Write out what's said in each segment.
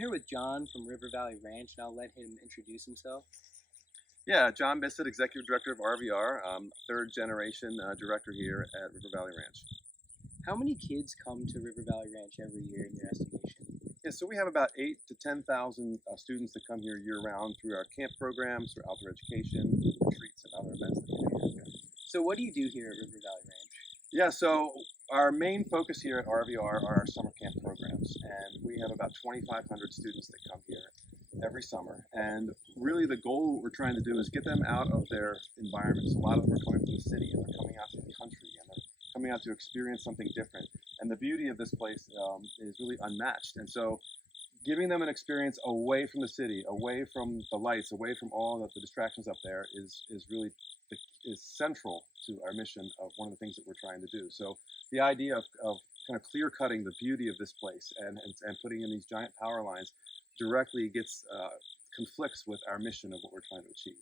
here with John from River Valley Ranch, and I'll let him introduce himself. Yeah, John Bisset, Executive Director of RVR, third generation director here at River Valley Ranch. How many kids come to River Valley Ranch every year in your estimation? Yeah, so we have about 8,000 to 10,000 students that come here year-round through our camp programs, through outdoor education, through retreats, and other events that we do here. So what do you do here at River Valley Ranch? Yeah, so our main focus here at RVR are our summer camp programs, and we have about 2,500 students that come here every summer. And really the goal we're trying to do is get them out of their environments. A lot of them are coming from the city, and they're coming out to the country, and they're coming out to experience something different. And the beauty of this place is really unmatched. And so giving them an experience away from the city, away from the lights, away from all of the distractions up there is really central to our mission of one of the things that we're trying to do. So the idea of kind of clear cutting the beauty of this place and putting in these giant power lines directly conflicts with our mission of what we're trying to achieve.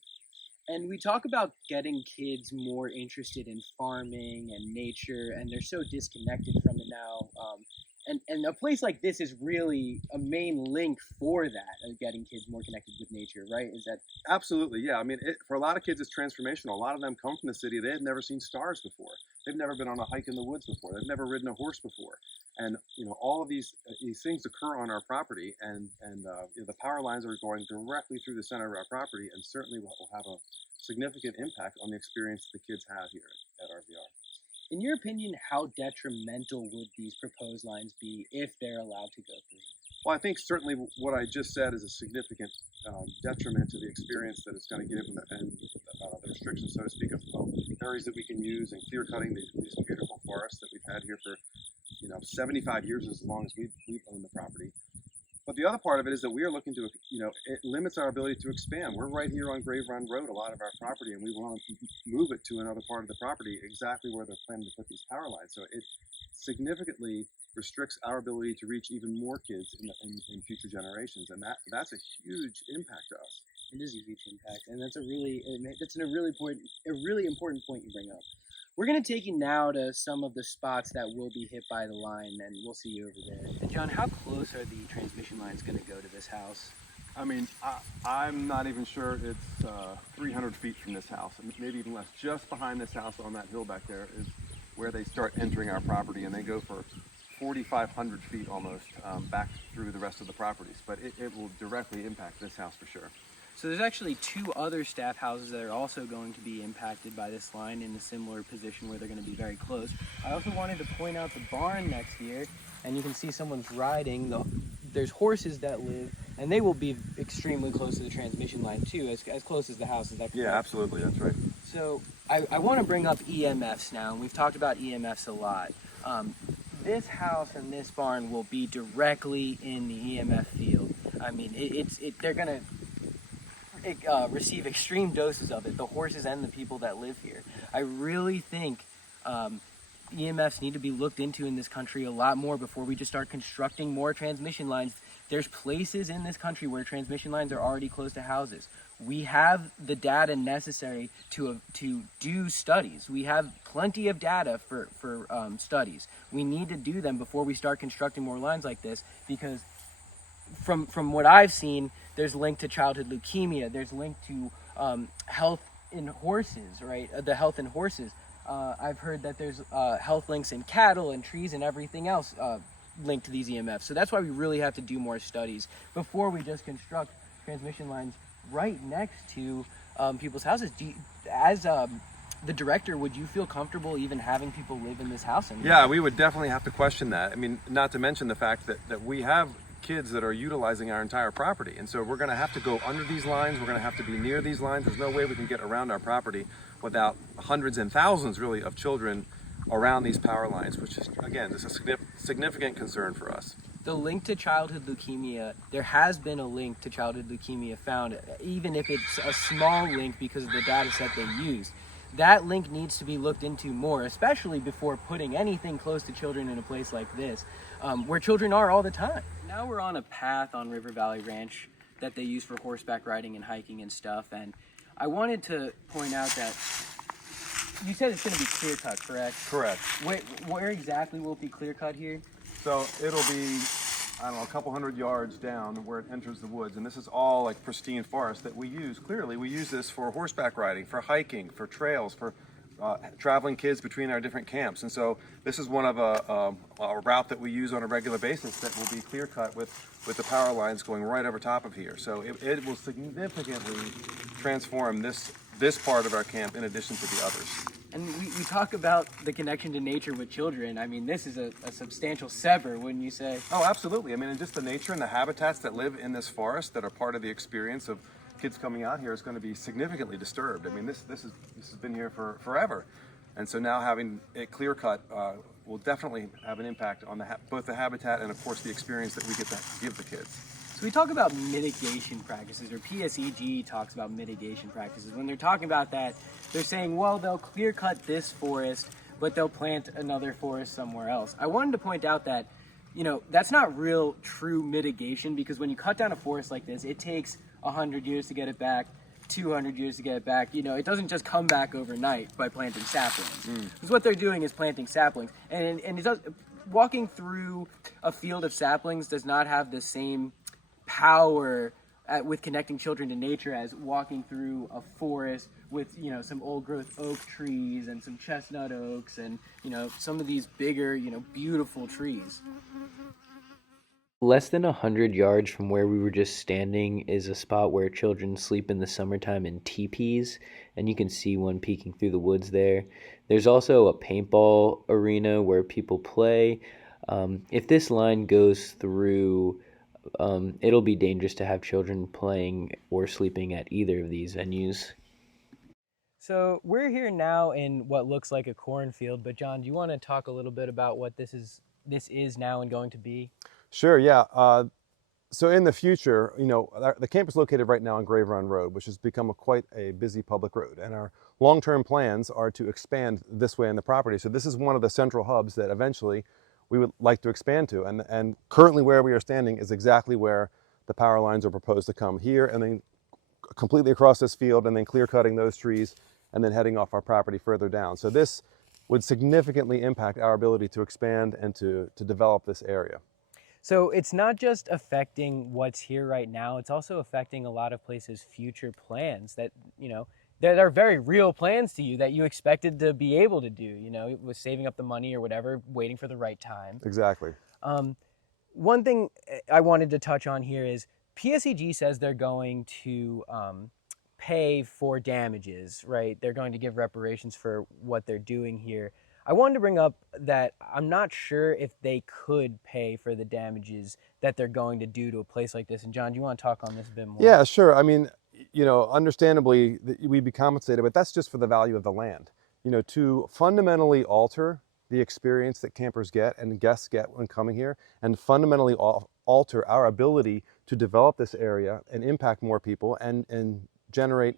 And we talk about getting kids more interested in farming and nature, and they're so disconnected from it now. And a place like this is really a main link for that, of getting kids more connected with nature, right? Is that absolutely? Yeah. I mean, for a lot of kids, it's transformational. A lot of them come from the city. They had never seen stars before. They've never been on a hike in the woods before. They've never ridden a horse before. And all of these things occur on our property, and the power lines are going directly through the center of our property, and certainly will have a significant impact on the experience the kids have here at RVR. In your opinion, how detrimental would these proposed lines be if they're allowed to go through? Well, I think certainly what I just said is a significant detriment to the experience that it's going to give, and the restrictions, so to speak, of areas that we can use, and clear cutting these beautiful forests that we've had here for 75 years, as long as we've owned the property. But the other part of it is that we are looking to, it limits our ability to expand. We're right here on Grave Run Road, a lot of our property, and we want to move it to another part of the property exactly where they're planning to put these power lines. So it significantly restricts our ability to reach even more kids in future generations, and that's a huge impact to us. It is a huge impact, and that's a really important point you bring up. We're going to take you now to some of the spots that will be hit by the line, and we'll see you over there. And John, how close are the transmission lines going to go to this house? I mean, I'm not even sure it's 300 feet from this house, maybe even less. Just behind this house on that hill back there is where they start entering our property, and they go for 4,500 feet almost back through the rest of the properties. But it will directly impact this house for sure. So there's actually 2 other staff houses that are also going to be impacted by this line in a similar position where they're going to be very close. I also wanted to point out the barn next here, and you can see someone's riding. There's horses that live, and they will be extremely close to the transmission line too, as close as the house. Is that correct? Yeah, absolutely, that's right. So I want to bring up EMFs now, and we've talked about EMFs a lot. This house and this barn will be directly in the EMF field. I mean, they're going to receive extreme doses of it, the horses and the people that live here. I really think EMFs need to be looked into in this country a lot more before we just start constructing more transmission lines. There's places in this country where transmission lines are already close to houses. We have the data necessary to do studies. We have plenty of data for studies. We need to do them before we start constructing more lines like this, because from what I've seen, there's linked to childhood leukemia. There's linked to health in horses, right? The health in horses. I've heard that there's health links in cattle and trees and everything else linked to these EMFs. So that's why we really have to do more studies before we just construct transmission lines right next to people's houses. As the director, would you feel comfortable even having people live in this house anymore? Yeah, we would definitely have to question that. I mean, not to mention the fact that we have kids that are utilizing our entire property, and so we're going to have to go under these lines. We're going to have to be near these lines. There's no way we can get around our property without hundreds and thousands really of children around these power lines, which is, again, this is a significant concern for us. The link to childhood leukemia, there has been a link to childhood leukemia found, even if it's a small link because of the data set they used. That link needs to be looked into more, especially before putting anything close to children in a place like this, where children are all the time. Now we're on a path on River Valley Ranch that they use for horseback riding and hiking and stuff, and I wanted to point out that you said it's going to be clear cut, correct? Correct. Where exactly will it be clear cut here? So it'll be I don't know, a couple hundred yards down where it enters the woods. And this is all like pristine forest that we use. Clearly, we use this for horseback riding, for hiking, for trails, for traveling kids between our different camps. And so this is one of a route that we use on a regular basis that will be clear cut with the power lines going right over top of here. So it will significantly transform this part of our camp in addition to the others. And we talk about the connection to nature with children. I mean, this is a substantial sever, wouldn't you say? Oh, absolutely. I mean, and just the nature and the habitats that live in this forest that are part of the experience of kids coming out here is going to be significantly disturbed. I mean, this has been here for forever. And so now having it clear cut will definitely have an impact on both the habitat and, of course, the experience that we get to give the kids. So we talk about mitigation practices, or PSEG talks about mitigation practices. When they're talking about that, they're saying, well, they'll clear cut this forest, but they'll plant another forest somewhere else. I wanted to point out that, you know, that's not real true mitigation, because when you cut down a forest like this, it takes 100 years to get it back, 200 years to get it back. You know, it doesn't just come back overnight by planting saplings. Because what they're doing is planting saplings. And it does, walking through a field of saplings does not have the same power with connecting children to nature as walking through a forest with, you know, some old growth oak trees and some chestnut oaks and, you know, some of these bigger, you know, beautiful trees. Less than 100 yards from where we were just standing is a spot where children sleep in the summertime in teepees, and you can see one peeking through the woods there. There's also a paintball arena where people play. If this line goes through, it'll be dangerous to have children playing or sleeping at either of these venues. So we're here now in what looks like a cornfield, but John, do you want to talk a little bit about what this is now and going to be? Sure, yeah. So in the future, you know, the camp is located right now on Grave Run Road, which has become quite a busy public road. And our long-term plans are to expand this way on the property. So this is one of the central hubs that eventually we would like to expand to. And currently where we are standing is exactly where the power lines are proposed to come here, and then completely across this field, and then clear cutting those trees, and then heading off our property further down. So this would significantly impact our ability to expand and to develop this area. So it's not just affecting what's here right now, it's also affecting a lot of places' future plans that, you know, that are very real plans to you that you expected to be able to do, you know, with saving up the money or whatever, waiting for the right time. Exactly. One thing I wanted to touch on here is PSEG says they're going to pay for damages, right? They're going to give reparations for what they're doing here. I wanted to bring up that I'm not sure if they could pay for the damages that they're going to do to a place like this. And John, do you want to talk on this a bit more? Yeah, sure. I mean, you know, understandably, we'd be compensated, but that's just for the value of the land. You know, to fundamentally alter the experience that campers get and guests get when coming here, and fundamentally alter our ability to develop this area and impact more people and generate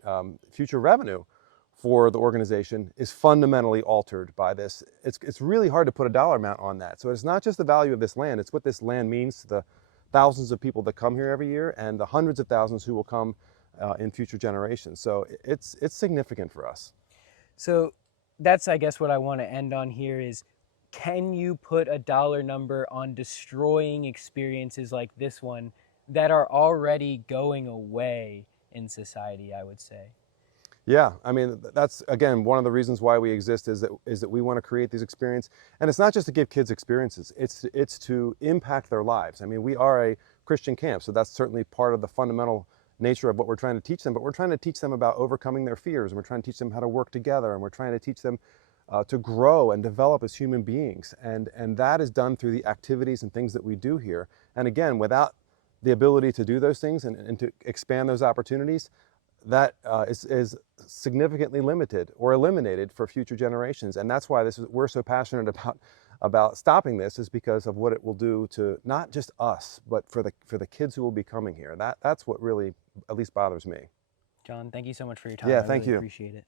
future revenue for the organization is fundamentally altered by this. It's really hard to put a dollar amount on that. So it's not just the value of this land, it's what this land means to the thousands of people that come here every year and the hundreds of thousands who will come in future generations. So it's significant for us. So that's, I guess, what I want to end on here is, can you put a dollar number on destroying experiences like this one that are already going away in society, I would say? Yeah, I mean, that's, again, one of the reasons why we exist is that we want to create these experiences. And it's not just to give kids experiences, it's to impact their lives. I mean, we are a Christian camp, so that's certainly part of the fundamental nature of what we're trying to teach them, but we're trying to teach them about overcoming their fears, and we're trying to teach them how to work together, and we're trying to teach them to grow and develop as human beings. And that is done through the activities and things that we do here. And again, without the ability to do those things and to expand those opportunities, that is significantly limited or eliminated for future generations. And that's why we're so passionate about stopping this, is because of what it will do to not just us, but for the kids who will be coming here. That's what really at least bothers me. John, thank you so much for your time. Yeah, I thank really you. Appreciate it.